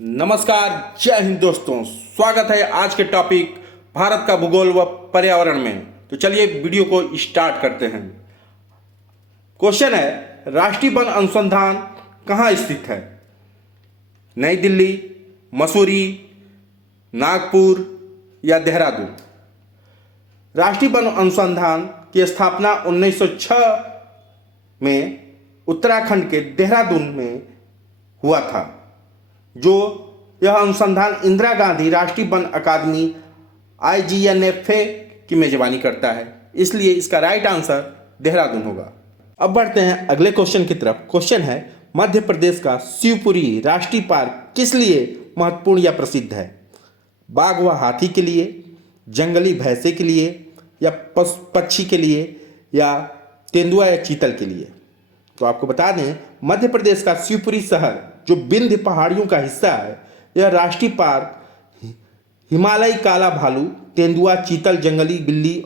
नमस्कार, जय हिंद दोस्तों। स्वागत है आज के टॉपिक भारत का भूगोल व पर्यावरण में। तो चलिए वीडियो को स्टार्ट करते हैं। क्वेश्चन है, राष्ट्रीय वन अनुसंधान कहाँ स्थित है? नई दिल्ली, मसूरी, नागपुर या देहरादून? राष्ट्रीय वन अनुसंधान की स्थापना 1906 में उत्तराखंड के देहरादून में हुआ था। जो यह अनुसंधान इंदिरा गांधी राष्ट्रीय वन अकादमी IGNFA की मेजबानी करता है, इसलिए इसका राइट आंसर देहरादून होगा। अब बढ़ते हैं अगले क्वेश्चन की तरफ। क्वेश्चन है, मध्य प्रदेश का शिवपुरी राष्ट्रीय पार्क किस लिए महत्वपूर्ण या प्रसिद्ध है? बाघ व हाथी के लिए, जंगली भैंसे के लिए, या पक्षी के लिए, या तेंदुआ या चीतल के लिए? तो आपको बता दें, मध्य प्रदेश का शिवपुरी शहर जो विंध्य पहाड़ियों का हिस्सा है, यह राष्ट्रीय पार्क हिमालयी काला भालू, तेंदुआ, चीतल, जंगली बिल्ली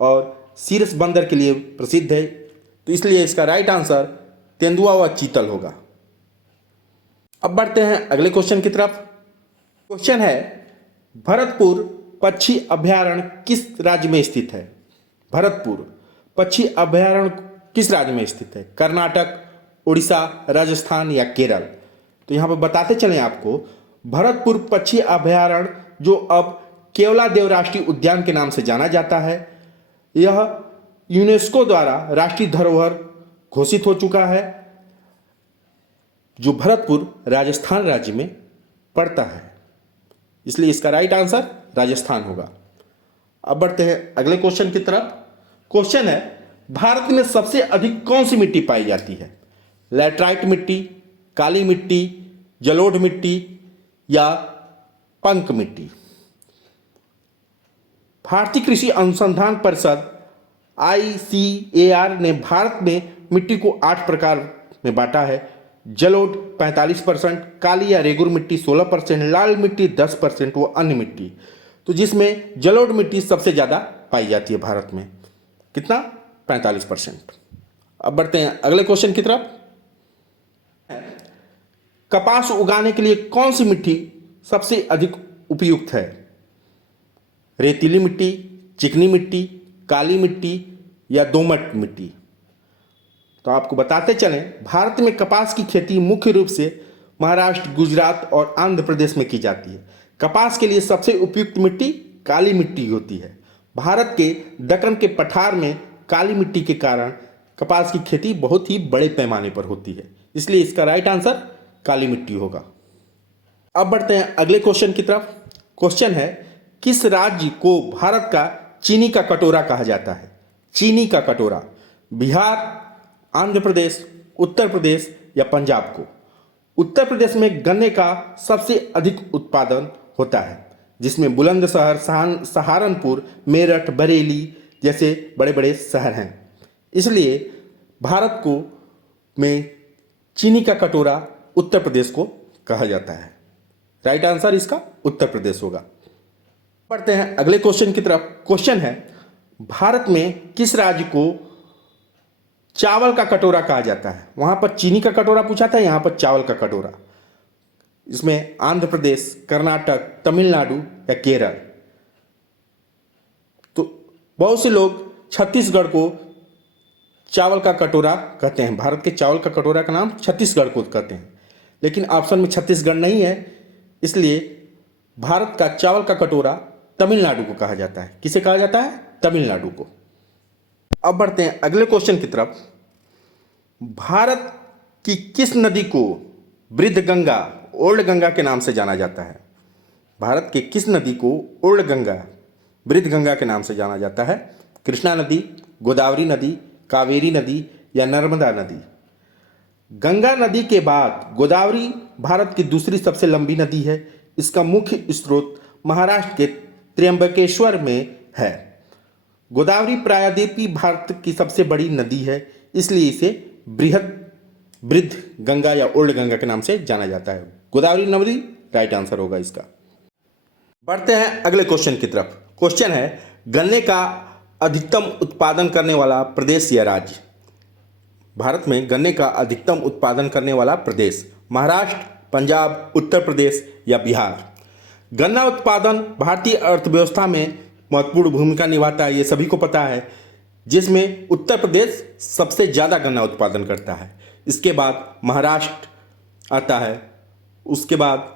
और सीरस बंदर के लिए प्रसिद्ध है। तो इसलिए इसका राइट आंसर तेंदुआ व चीतल होगा। अब बढ़ते हैं अगले क्वेश्चन की तरफ। क्वेश्चन है, भरतपुर पक्षी अभयारण्य किस राज्य में स्थित है? भरतपुर पक्षी अभयारण्य किस राज्य में स्थित है? कर्नाटक, उड़ीसा, राजस्थान या केरल? तो यहाँ पर बताते चलें आपको, भरतपुर पक्षी अभयारण्य जो अब केवलादेव राष्ट्रीय उद्यान के नाम से जाना जाता है, यह यूनेस्को द्वारा राष्ट्रीय धरोहर घोषित हो चुका है, जो भरतपुर राजस्थान राज्य में पड़ता है, इसलिए इसका राइट आंसर राजस्थान होगा। अब बढ़ते हैं अगले क्वेश्चन की तरफ। क्वेश्चन है, भारत में सबसे अधिक कौन सी मिट्टी पाई जाती है? लैटराइट मिट्टी, काली मिट्टी, जलोढ़ मिट्टी या पंक मिट्टी? भारतीय कृषि अनुसंधान परिषद ICAR ने भारत में मिट्टी को 8 प्रकार में बांटा है। जलोढ़ 45%, काली या रेगुर मिट्टी 16%, लाल मिट्टी 10% व अन्य मिट्टी। तो जिसमें जलोढ़ मिट्टी सबसे ज़्यादा पाई जाती है भारत में। कितना? 45%। अब बढ़ते हैं अगले क्वेश्चन की तरफ। कपास उगाने के लिए कौन सी मिट्टी सबसे अधिक उपयुक्त है? रेतीली मिट्टी, चिकनी मिट्टी, काली मिट्टी या दोमट मिट्टी? तो आपको बताते चलें, भारत में कपास की खेती मुख्य रूप से महाराष्ट्र, गुजरात और आंध्र प्रदेश में की जाती है। कपास के लिए सबसे उपयुक्त मिट्टी काली मिट्टी होती है। भारत के दक्कन के पठार में काली मिट्टी के कारण कपास की खेती बहुत ही बड़े पैमाने पर होती है, इसलिए इसका राइट आंसर काली मिट्टी होगा। अब बढ़ते हैं अगले क्वेश्चन की तरफ। क्वेश्चन है, किस राज्य को भारत का चीनी का कटोरा कहा जाता है? चीनी का कटोरा बिहार, आंध्र प्रदेश, उत्तर प्रदेश या पंजाब को? उत्तर प्रदेश में गन्ने का सबसे अधिक उत्पादन होता है, जिसमें बुलंदशहर, सहारनपुर, मेरठ, बरेली जैसे बड़े बड़े शहर हैं, इसलिए भारत को में चीनी का कटोरा उत्तर प्रदेश को कहा जाता है। राइट आंसर इसका उत्तर प्रदेश होगा। बढ़ते हैं अगले क्वेश्चन की तरफ। क्वेश्चन है, भारत में किस राज्य को चावल का कटोरा कहा जाता है? वहां पर चीनी का कटोरा पूछा था, यहां पर चावल का कटोरा। इसमें आंध्र प्रदेश, कर्नाटक, तमिलनाडु या केरल? तो बहुत से लोग छत्तीसगढ़ को चावल का कटोरा कहते हैं। भारत के चावल का कटोरा का नाम छत्तीसगढ़ को कहते हैं, लेकिन ऑप्शन में छत्तीसगढ़ नहीं है, इसलिए भारत का चावल का कटोरा तमिलनाडु को कहा जाता है। किसे कहा जाता है? तमिलनाडु को। अब बढ़ते हैं अगले क्वेश्चन की तरफ। भारत की किस नदी को वृद्ध गंगा, ओल्ड गंगा के नाम से जाना जाता है? भारत के किस नदी को ओल्ड गंगा, वृद्ध गंगा के नाम से जाना जाता है? कृष्णा नदी, गोदावरी नदी, कावेरी नदी या नर्मदा नदी? गंगा नदी के बाद गोदावरी भारत की दूसरी सबसे लंबी नदी है। इसका मुख्य स्रोत महाराष्ट्र के त्र्यंबकेश्वर में है। गोदावरी प्रायद्वीपीय भारत की सबसे बड़ी नदी है, इसलिए इसे वृद्ध गंगा या ओल्ड गंगा के नाम से जाना जाता है। गोदावरी नदी राइट आंसर होगा इसका। बढ़ते हैं अगले क्वेश्चन की तरफ। क्वेश्चन है, गन्ने का अधिकतम उत्पादन करने वाला प्रदेश या राज्य? भारत में गन्ने का अधिकतम उत्पादन करने वाला प्रदेश महाराष्ट्र, पंजाब, उत्तर प्रदेश या बिहार। गन्ना उत्पादन भारतीय अर्थव्यवस्था में महत्वपूर्ण भूमिका निभाता है, ये सभी को पता है, जिसमें उत्तर प्रदेश सबसे ज़्यादा गन्ना उत्पादन करता है। इसके बाद महाराष्ट्र आता है, उसके बाद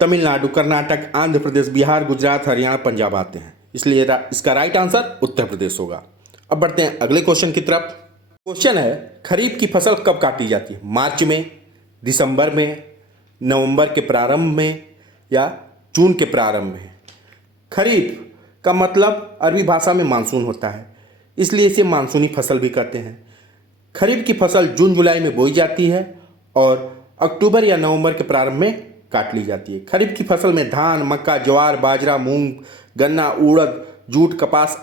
तमिलनाडु, कर्नाटक, आंध्र प्रदेश, बिहार, गुजरात, हरियाणा, पंजाब आते हैं। इसलिए इसका राइट आंसर उत्तर प्रदेश होगा। अब बढ़ते हैं अगले क्वेश्चन की तरफ। क्वेश्चन है, खरीफ की फसल कब काटी जाती है? मार्च में, दिसंबर में, नवंबर के प्रारंभ में या जून के प्रारंभ में? खरीफ का मतलब अरबी भाषा में मानसून होता है, इसलिए इसे मानसूनी फसल भी कहते हैं। खरीफ की फसल जून जुलाई में बोई जाती है और अक्टूबर या नवंबर के प्रारंभ में काट ली जाती है। खरीफ की फसल में धान, मक्का, ज्वार, बाजरा, मूंग, गन्ना, उड़द, जूट, कपास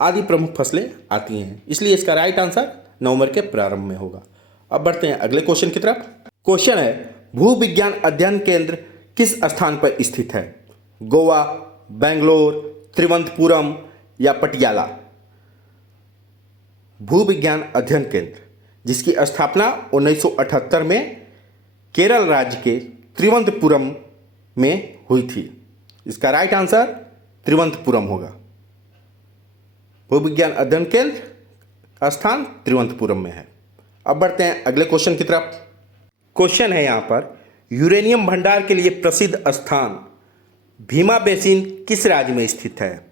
आदि प्रमुख फसलें आती हैं, इसलिए इसका राइट आंसर नवंबर के प्रारंभ में होगा। अब बढ़ते हैं अगले क्वेश्चन की तरफ। क्वेश्चन है, भूविज्ञान अध्ययन केंद्र किस स्थान पर स्थित है? गोवा, बेंगलोर, त्रिवंतपुरम या पटियाला? भूविज्ञान अध्ययन केंद्र जिसकी स्थापना 1978 में केरल राज्य के त्रिवंतपुरम में हुई थी, इसका राइट आंसर त्रिवंतपुरम होगा। भूविज्ञान अध्ययन केंद्र का स्थान त्रिवंतपुरम में है। अब बढ़ते हैं अगले क्वेश्चन की तरफ। क्वेश्चन है यहाँ पर, यूरेनियम भंडार के लिए प्रसिद्ध स्थान भीमा बेसिन किस राज्य में स्थित है?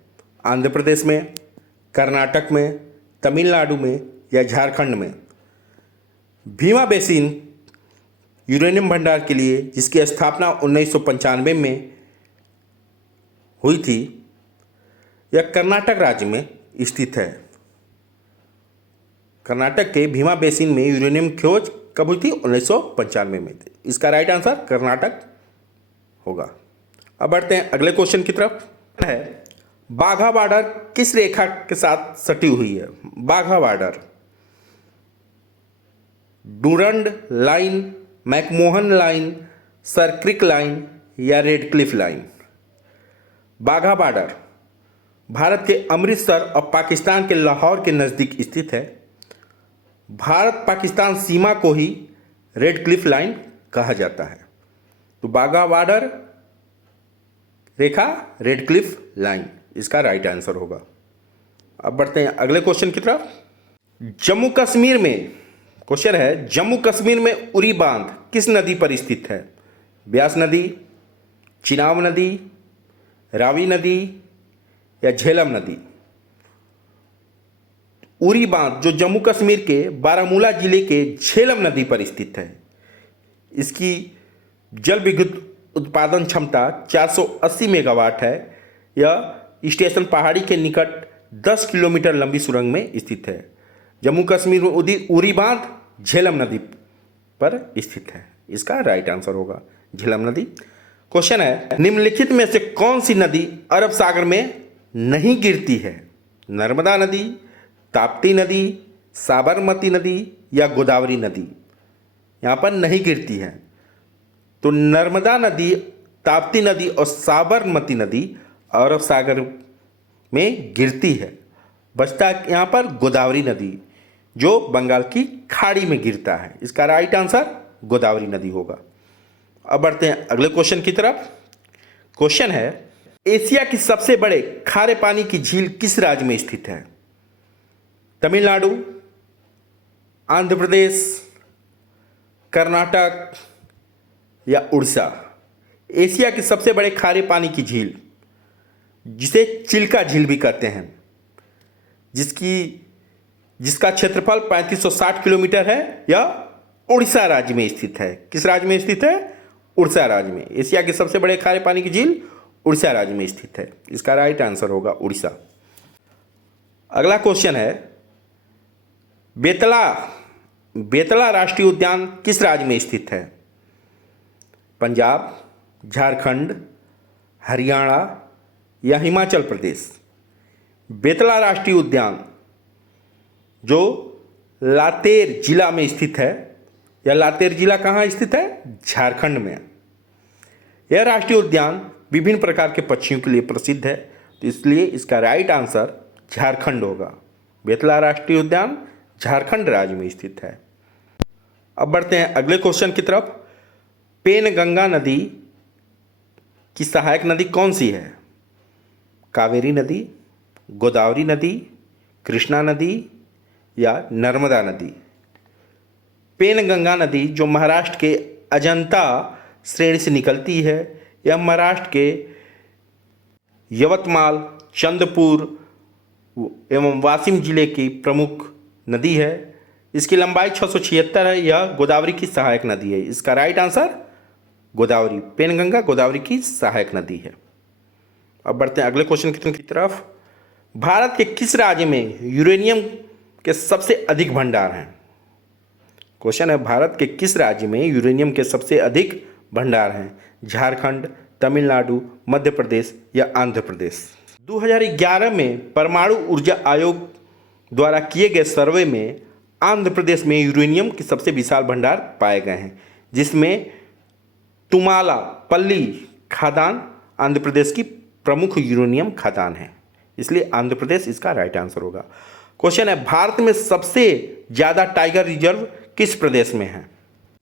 आंध्र प्रदेश में, कर्नाटक में, तमिलनाडु में या झारखंड में? भीमा बेसिन यूरेनियम भंडार के लिए जिसकी स्थापना 1995 में हुई थी, यह कर्नाटक राज्य में स्थित है। कर्नाटक के भीमा बेसिन में यूरेनियम खोज कब हुई थी? 1995 में। इसका राइट आंसर कर्नाटक होगा। अब बढ़ते हैं अगले क्वेश्चन की तरफ। है, बाघा बॉर्डर किस रेखा के साथ सटी हुई है? Wagah border Durand line, McMahon line, Sir Creek line या Radcliffe line? Wagah border Bharat के अमृतसर और पाकिस्तान के लाहौर के नज़दीक स्थित है। भारत पाकिस्तान सीमा को ही रेड क्लिफ लाइन कहा जाता है। तो बाघा बॉर्डर रेखा रेड क्लिफ लाइन, इसका राइट आंसर होगा। अब बढ़ते हैं अगले क्वेश्चन की तरफ। जम्मू कश्मीर में, क्वेश्चन है, जम्मू कश्मीर में उरी बांध किस नदी पर स्थित है? ब्यास नदी, चिनाब नदी, रावी नदी या झेलम नदी? उरी बांध जो जम्मू कश्मीर के बारामूला जिले के झेलम नदी पर स्थित है। इसकी जल विद्युत उत्पादन क्षमता 480 मेगावाट है। यह स्टेशन पहाड़ी के निकट 10 किलोमीटर लंबी सुरंग में स्थित है। जम्मू कश्मीर में उरी बांध झेलम नदी पर स्थित है, इसका राइट आंसर होगा झेलम नदी। क्वेश्चन है, निम्नलिखित में से कौन सी नदी अरब सागर में नहीं गिरती है? नर्मदा नदी, ताप्ती नदी, साबरमती नदी या गोदावरी नदी? यहाँ पर नहीं गिरती है, तो नर्मदा नदी, ताप्ती नदी और साबरमती नदी अरब सागर में गिरती है। बचता यहाँ पर गोदावरी नदी जो बंगाल की खाड़ी में गिरता है, इसका राइट आंसर गोदावरी नदी होगा। अब बढ़ते हैं अगले क्वेश्चन की तरफ। क्वेश्चन है, एशिया की सबसे बड़े खारे पानी की झील किस राज्य में स्थित है? तमिलनाडु, आंध्र प्रदेश, कर्नाटक या उड़ीसा? एशिया की सबसे बड़े खारे पानी की झील, जिसे चिल्का झील भी कहते हैं, जिसका क्षेत्रफल 3560 किलोमीटर है, यह उड़ीसा राज्य में स्थित है। किस राज्य में स्थित है? उड़ीसा राज्य में। एशिया के सबसे बड़े खारे पानी की झील उड़ीसा राज्य में स्थित है, इसका राइट आंसर होगा उड़ीसा। अगला क्वेश्चन है, बेतला राष्ट्रीय उद्यान किस राज्य में स्थित है? पंजाब, झारखंड, हरियाणा या हिमाचल प्रदेश? बेतला राष्ट्रीय उद्यान जो लातेर जिला में स्थित है, यह लातेर जिला कहाँ स्थित है? झारखंड में। यह राष्ट्रीय उद्यान विभिन्न प्रकार के पक्षियों के लिए प्रसिद्ध है, तो इसलिए इसका राइट आंसर झारखंड होगा। बेतला राष्ट्रीय उद्यान झारखंड राज्य में स्थित है। अब बढ़ते हैं अगले क्वेश्चन की तरफ। पेनगंगा नदी की सहायक नदी कौन सी है? कावेरी नदी, गोदावरी नदी, कृष्णा नदी या नर्मदा नदी? पेनगंगा नदी जो महाराष्ट्र के अजंता श्रेणी से निकलती है, यह महाराष्ट्र के यवतमाल, चंद्रपुर एवं वाशिम जिले की प्रमुख नदी है। इसकी लंबाई 676 है। यह गोदावरी की सहायक नदी है। इसका राइट आंसर गोदावरी, पेनगंगा गोदावरी की सहायक नदी है। अब बढ़ते हैं अगले क्वेश्चन की तरफ। भारत के किस राज्य में यूरेनियम के सबसे अधिक भंडार हैं? क्वेश्चन है, भारत के किस राज्य में यूरेनियम के सबसे अधिक भंडार हैं? झारखंड, तमिलनाडु, मध्य प्रदेश या आंध्र प्रदेश? 2011 में परमाणु ऊर्जा आयोग द्वारा किए गए सर्वे में आंध्र प्रदेश में यूरेनियम के सबसे विशाल भंडार पाए गए हैं, जिसमें तुमालापल्ली खदान आंध्र प्रदेश की प्रमुख यूरेनियम खदान है। इसलिए आंध्र प्रदेश इसका राइट आंसर होगा। क्वेश्चन है, भारत में सबसे ज़्यादा टाइगर रिजर्व किस प्रदेश में है?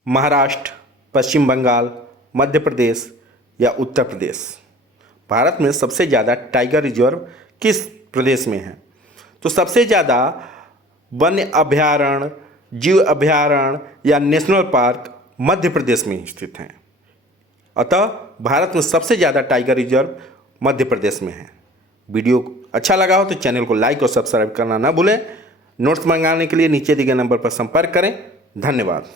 महाराष्ट्र, पश्चिम बंगाल, मध्य प्रदेश या उत्तर प्रदेश? भारत में सबसे ज़्यादा टाइगर रिजर्व किस प्रदेश में है? तो सबसे ज़्यादा वन्य अभयारण्य, जीव अभयारण्य या नेशनल पार्क मध्य प्रदेश में स्थित हैं। अतः भारत में सबसे ज़्यादा टाइगर रिजर्व मध्य प्रदेश में है। वीडियो अच्छा लगा हो तो चैनल को लाइक और सब्सक्राइब करना ना भूलें। नोट्स मंगाने के लिए नीचे दिए गए नंबर पर संपर्क करें। धन्यवाद।